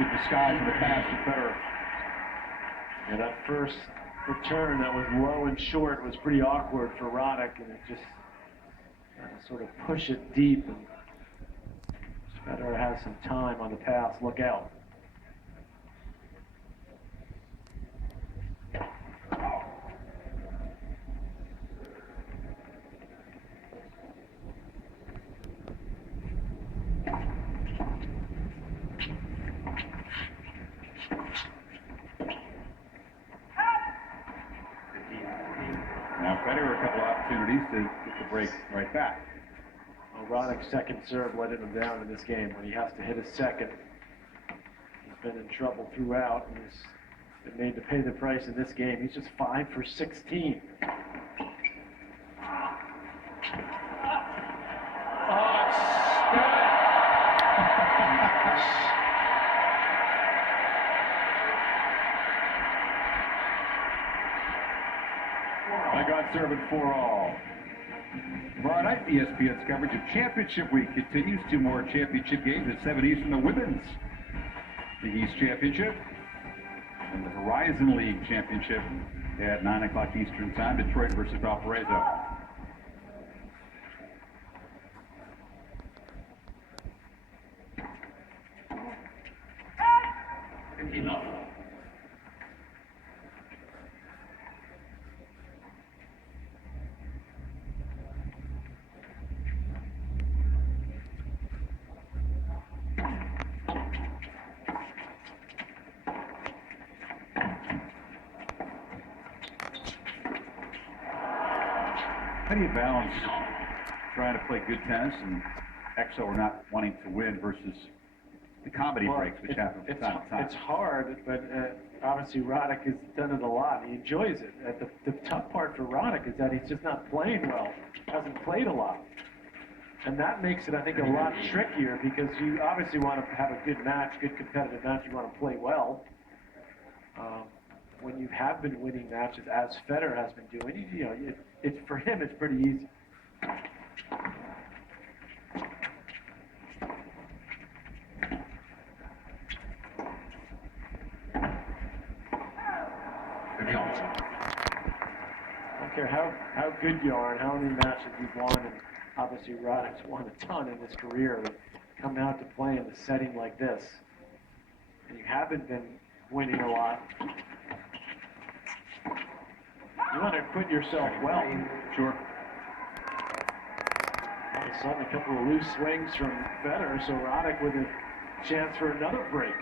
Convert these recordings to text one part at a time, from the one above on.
Good disguise in the pass to Federer. And that first return that was low and short was pretty awkward for Roddick, and it just sort of push it deep. And Federer has some time on the pass. Look out. Now Federer a couple opportunities to get the break right back. Well, Roddick's second serve letting him down in this game. When he has to hit a second, he's been in trouble throughout, and he's been made to pay the price in this game. He's just 5 for 16. I got serving 4-all. Tomorrow night, ESPN's coverage of Championship Week continues. 2 more championship games at 7 Eastern. The Women's Big East Championship and the Horizon League Championship at 9 o'clock Eastern Time. Detroit versus Valparaiso. Enough. How do you balance trying to play good tennis and EXO or not wanting to win versus the comedy breaks which happen from time to time? It's hard, but obviously Roddick has done it a lot. He enjoys it. The tough part for Roddick is that he's just not playing well. Hasn't played a lot. And that makes it, I think, a lot trickier because you obviously want to have a good match, good competitive match. You want to play well. When you have been winning matches, as Federer has been doing, you know, it's for him, it's pretty easy. I don't care how good you are and how many matches you've won, and obviously Roddick's won a ton in his career, but come out to play in a setting like this, and you haven't been winning a lot, you want to acquit yourself well. Sure. All of a sudden, a couple of loose swings from Federer, so Roddick with a chance for another break.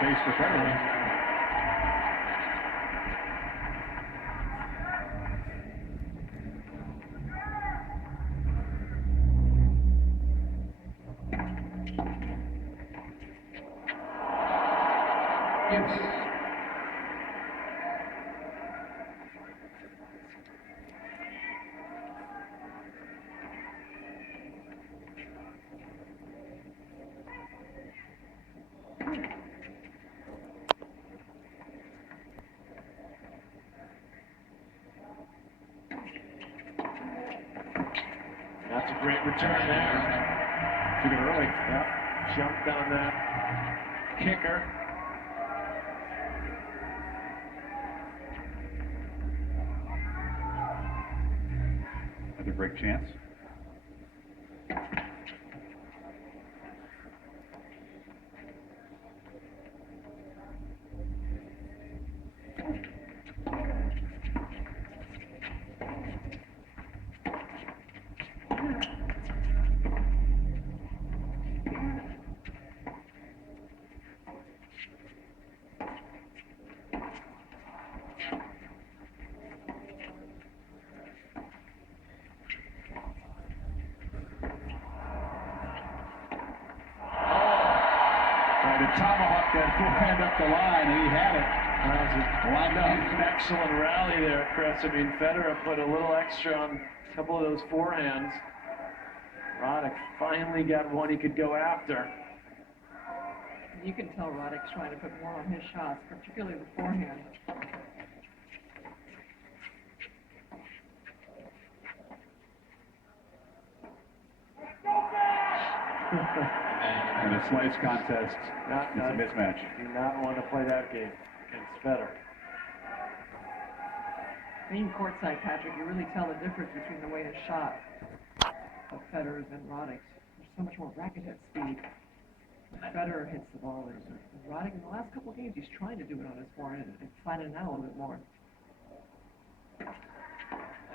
Base for Federer. Yes. That's a great return there. Took it early. Yep. Jumped on that kicker. Another break chance. tomahawked that forehand up the line, and he had it. That was Lined up. an excellent rally there, Chris. I mean, Federer put a little extra on a couple of those forehands. Roddick finally got one he could go after. You can tell Roddick's trying to put more on his shots, particularly the forehand. And a slice contest. It's a mismatch. Do not want to play that game against Federer. Being courtside, Patrick, you really tell the difference between the way a shot of Federer's and Roddick's. There's so much more racket head speed. When Federer hits the ball, and Roddick in the last couple of games, he's trying to do it on his forehand and flatten it out a little bit more.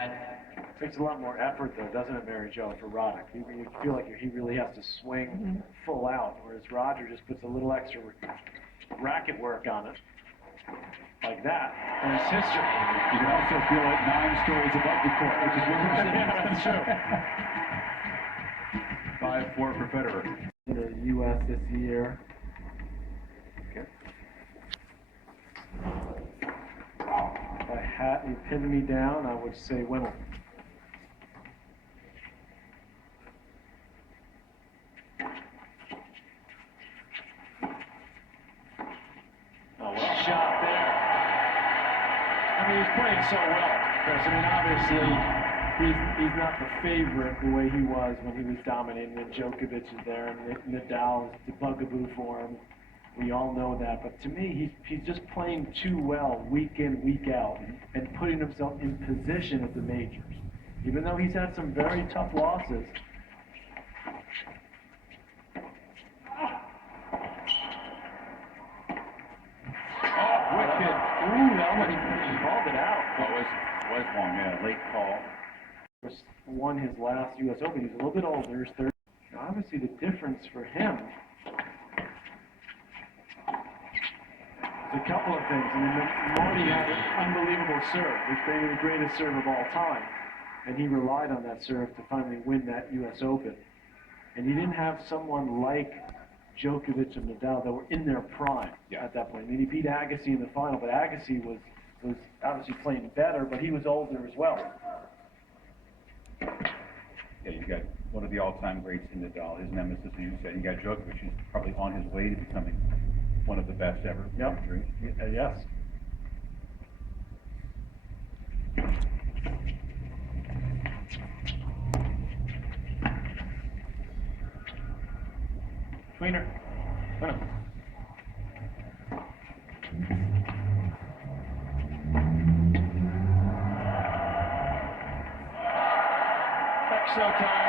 It takes a lot more effort, though, doesn't it, Mary Jo, for Roddick? You feel like he really has to swing full out, whereas Roger just puts a little extra racket work on it, like that. And it's history. You can also feel it 9 stories above the court, which is where we're sitting. That's true. 5-4 for Federer. The U.S. this year. Okay. If I had you pinned me down, I would say Wimbledon. Oh, well, shot there. I mean, he's playing so well, Chris. I mean, obviously, he's not the favorite the way he was when he was dominating, and Djokovic is there, and Nadal is the bugaboo for him. We all know that, but to me, he's just playing too well week in, week out, and putting himself in position at the majors. Even though he's had some very tough losses. Oh, wicked. Ooh, that one, he called it out. Oh, it was one, yeah, late call. Won his last U.S. Open. He's a little bit older. He's 30. Obviously, the difference for him is a couple of things. I mean, Marty had an unbelievable serve. He's maybe the greatest serve of all time. And he relied on that serve to finally win that U.S. Open. And he didn't have someone like Djokovic and Nadal that were in their prime at that point. I mean, he beat Agassi in the final, but Agassi was obviously playing better, but he was older as well. Yeah, you've got one of the all-time greats in Nadal, his nemesis, as you said. You got Djokovic, who's probably on his way to becoming one of the best ever. Yep. Yes. Tweener. Showdown.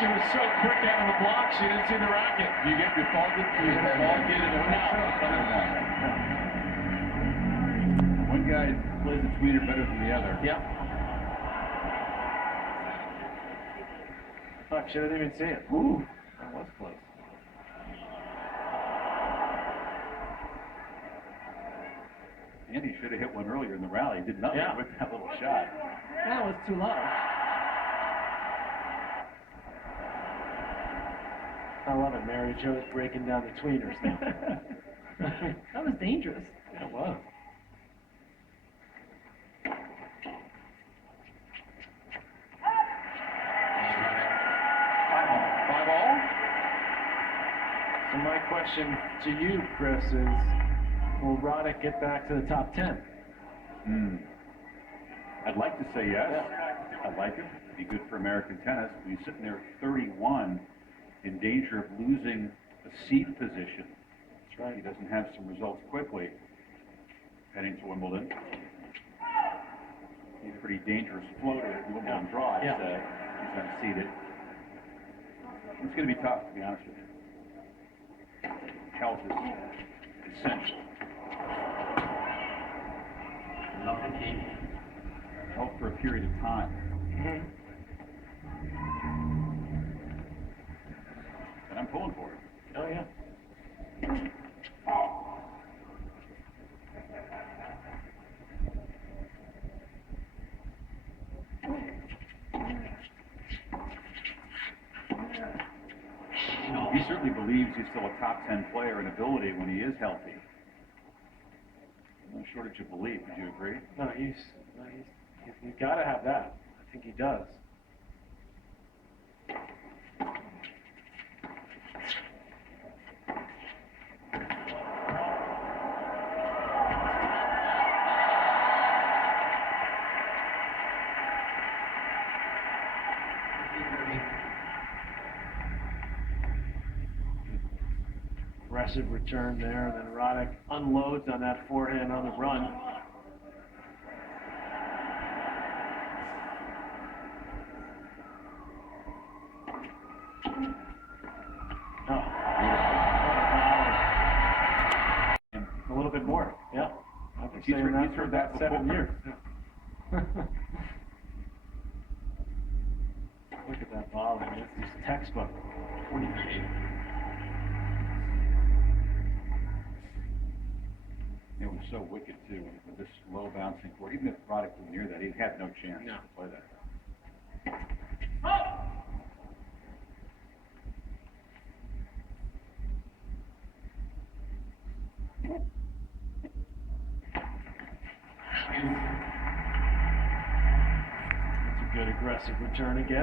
She was so quick out of the block, she didn't see the racket. You get defaulted, you get the ball, get it One guy plays the tweener better than the other. Yep. Fuck, she didn't even see it. Ooh, that was close. Andy should have hit one earlier in the rally. He did nothing with that little shot. That was too low. I love it. Mary Jo's breaking down the tweeners now. That was dangerous. Yeah, it was. Five all? So my question to you, Chris, is will Roddick get back to the top 10? I'd like to say yes. I'd like it. It'd be good for American tennis. He's sitting there at 31, in danger of losing a seed position. That's right. He doesn't have some results quickly heading to Wimbledon. He's a pretty dangerous floater at Wimbledon draw, I'd say. He's unseeded. It's going to be tough, to be honest with you. Health is essential. Health for a period of time. And I'm pulling for it. Oh, yeah. certainly believes he's still a top 10 player in ability when he is healthy. No shortage of belief. Would you agree? No, he's got to have that. I think he does. Aggressive return there, and then Roddick unloads on that forehand on the run. Oh, a little bit more, yeah. I've been saying that for about 7 years. Yeah. Look at that volley, it's just textbook. 28. It was so wicked, too, with this low bouncing court. Even if Roddick was near that, he had no chance to play that. That's a good aggressive return again.